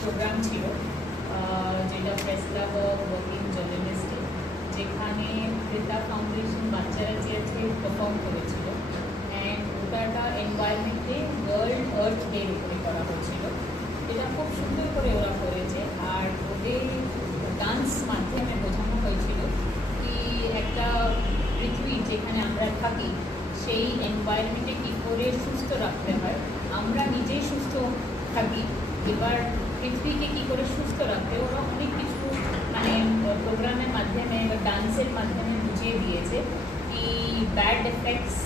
প্রোগ্রাম ছিল যেটা press club of working journalist, যেখানে ক্রেতা ফাউন্ডেশন বাচ্চারা যে আছে পারফর্ম করেছিল। অ্যান্ড ওটা এনভায়রনমেন্টে ওয়ার্ল্ড আর্থ ডের উপরে করা হয়েছিল। এটা খুব সুন্দর করে ওরা করেছে। আর ওদের ডান্স মাধ্যমে বোঝানো হয়েছিল কি একটা পৃথিবী যেখানে আমরা থাকি সেই এনভায়রনমেন্টে কী করে সুস্থ রাখতে হয়, আমরা নিজেই সুস্থ থাকি, এবার পৃথিবীকে কী করে সুস্থ রাখতে ওরা অনেক কিছু মানে প্রোগ্রামের মাধ্যমে বা ডান্সের মাধ্যমে বুঝিয়ে দিয়েছে কি ব্যাড এফেক্টস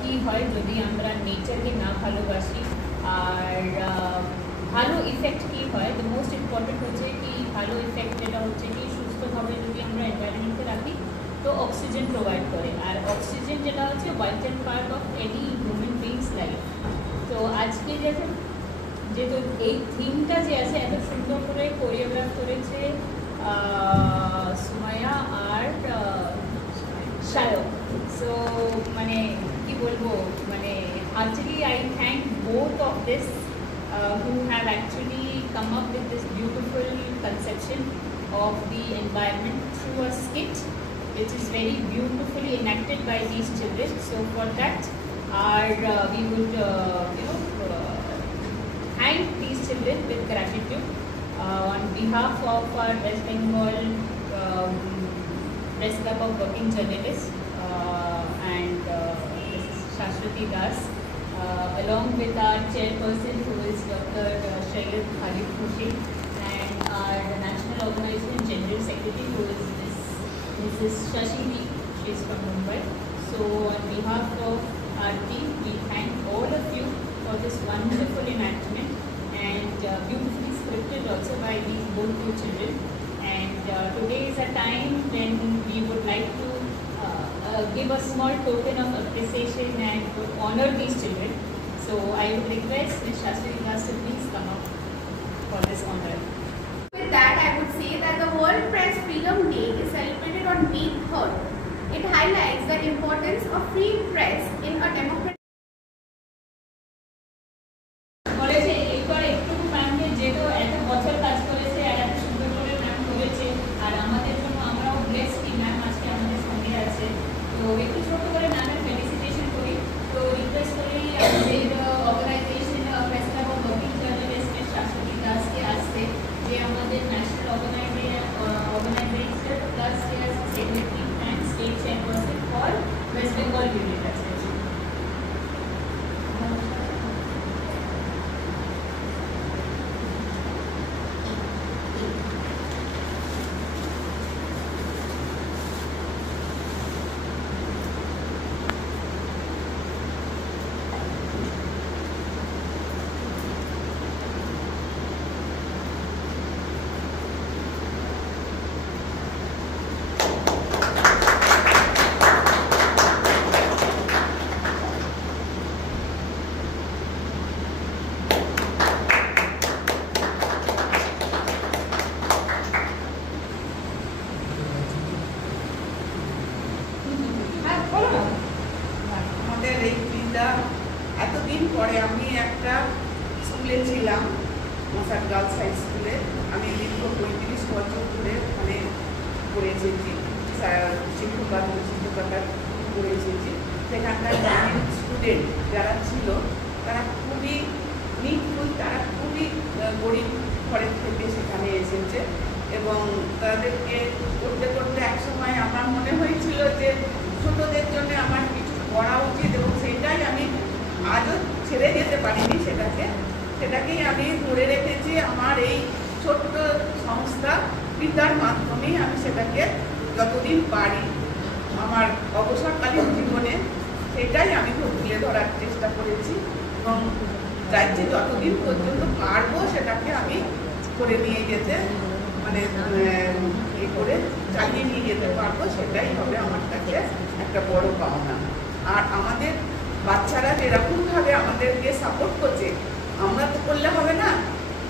কী হয় যদি আমরা নেচারকে না ভালোবাসি, আর ভালো ইফেক্ট কী হয়। দ্য মোস্ট ইম্পর্টেন্ট হচ্ছে কি ভালো ইফেক্ট যেটা হচ্ছে কি সুস্থভাবে যদি আমরা এনভায়রনমেন্টকে রাখি তো অক্সিজেন প্রোভাইড করে, আর অক্সিজেন যেটা হচ্ছে vital part of any human beings life. তো আজকে যেহেতু এই থিমটা যে আছে এত সুন্দর করে কোরিওগ্রাফ করেছে সুমাইয়া আর শায়ক। সো মানে কি বলবো, মানে actually I thank both of this who have actually come up with this beautiful conception of the environment through a skit which is very beautifully enacted by these children. So for that we would thank these children with gratitude on behalf of our West Bengal Press Club of Working Journalists and Mrs. Shashwati Das, along with our chairperson who is Dr. Shailad Khalid Khushi, and our national organization general secretary who is Mrs. Shashini, she is from Mumbai. So on behalf of our team, we thank all of you for this wonderful enactment and beautifully scripted also by these both two children. And today is a time when we would like to give a small token of appreciation and to honor these children. So I would request Ms. Shashwati Das to please come up for this honor. With that, I would say that the World Press Freedom Day is celebrated on May 3rd. It highlights the importance of free press in a democratic West Bengal unit. এতদিন পরে আমি একটা স্কুলে ছিলাম, Mashat girls high স্কুলে। আমি দীর্ঘ 35 বছর ধরে ওখানে পড়ে এসেছি, শিক্ষকতা করে এসেছি। সেখানকার স্টুডেন্ট যারা ছিল তারা খুবই নিটফুল, তারা খুবই গরিব ঘরের থেকে সেখানে এসেছে এবং তাদেরকে করতে করতে একসময় আমার মনে হয়েছিল যে ছোটদের জন্য আমার কিছু করা উচিত এবং সেটাই আমি আজও ছেড়ে যেতে পারিনি। সেটাকেই আমি ধরে রেখেছি। আমার এই ছোট্ট সংস্থা পিতার মাধ্যমেই আমি সেটাকে যতদিন পারি আমার অবসরকালীন জীবনে সেটাই আমি তুলে ধরার চেষ্টা করেছি এবং চাইছি যতদিন পর্যন্ত পারবো সেটাকে আমি করে নিয়ে যেতে, মানে করে চালিয়ে নিয়ে যেতে পারবো, সেটাই হবে আমার কাছে একটা বড় পাওনা। আর আমাদের বাচ্চারা যেরকমভাবে আমাদেরকে সাপোর্ট করছে, আমরা তো করলে হবে না,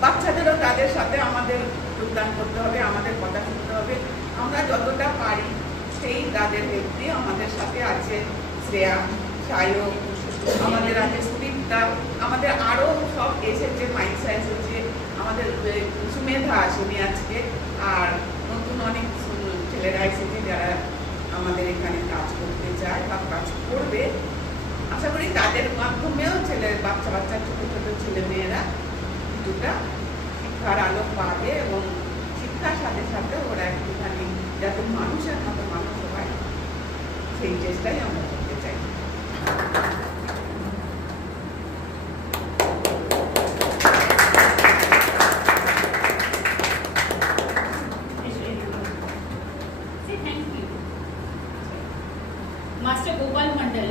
বাচ্চাদেরও তাদের সাথে আমাদের যোগদান করতে হবে, আমাদের কথা শুনতে হবে। আমরা যতটা পারি সেই তাদের ব্যক্তি আমাদের সাথে আছে, শ্রেয়া, সায়ক, আমাদের আছে সুদীপ্তা, আমাদের আরও সব এসেছে, মাইসা এসেছে, আমাদের সুমেধা আসেনি আজকে, আর নতুন অনেক ছেলেরা এসেছে যারা আমাদের এখানে কাজ করতে চায় বা কাজ করবে। আশা করি তাদের মাধ্যমেও বাচ্চা ছোট ছোট ছেলে মেয়েরা কিছুটা শিক্ষার আলো পাবে এবং শিক্ষার সাথে সাথে ওরা একটুখানি যাতে মানুষের মতো মানুষ হয় সেই চেষ্টাই আমরা করতে চাই। Master Gopal Mandal.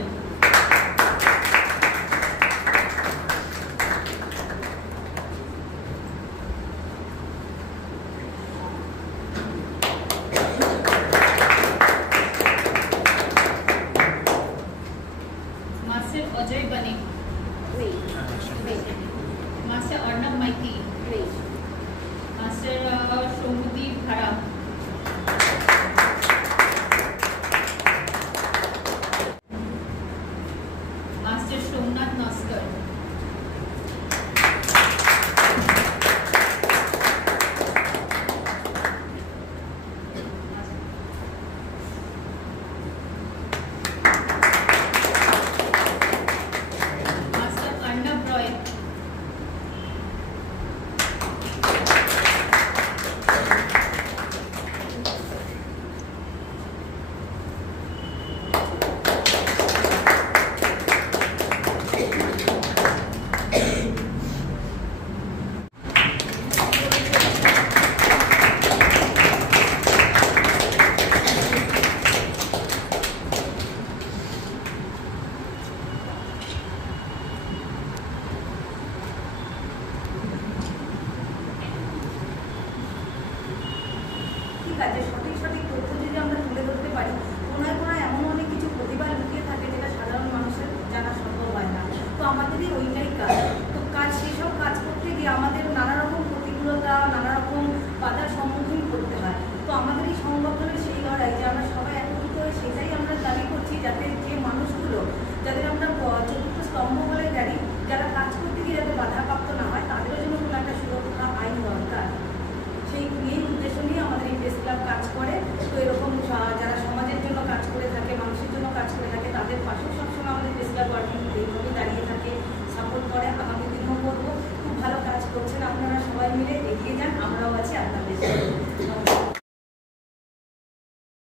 Master Ajay Bane. Master Arnab Maiti. Master Shomudeep Khara. Master Somnath Naskar. Master Arnab Roy. ঠিক আছে, সঠিক তথ্য যদি আমরা তুলে ধরতে পারি, কোনায় এমন অনেক কিছু প্রতিভা লুকিয়ে থাকে যেটা সাধারণ মানুষের জানা সম্ভব হয় না। তো আমাদেরই ওইটাই কাজ।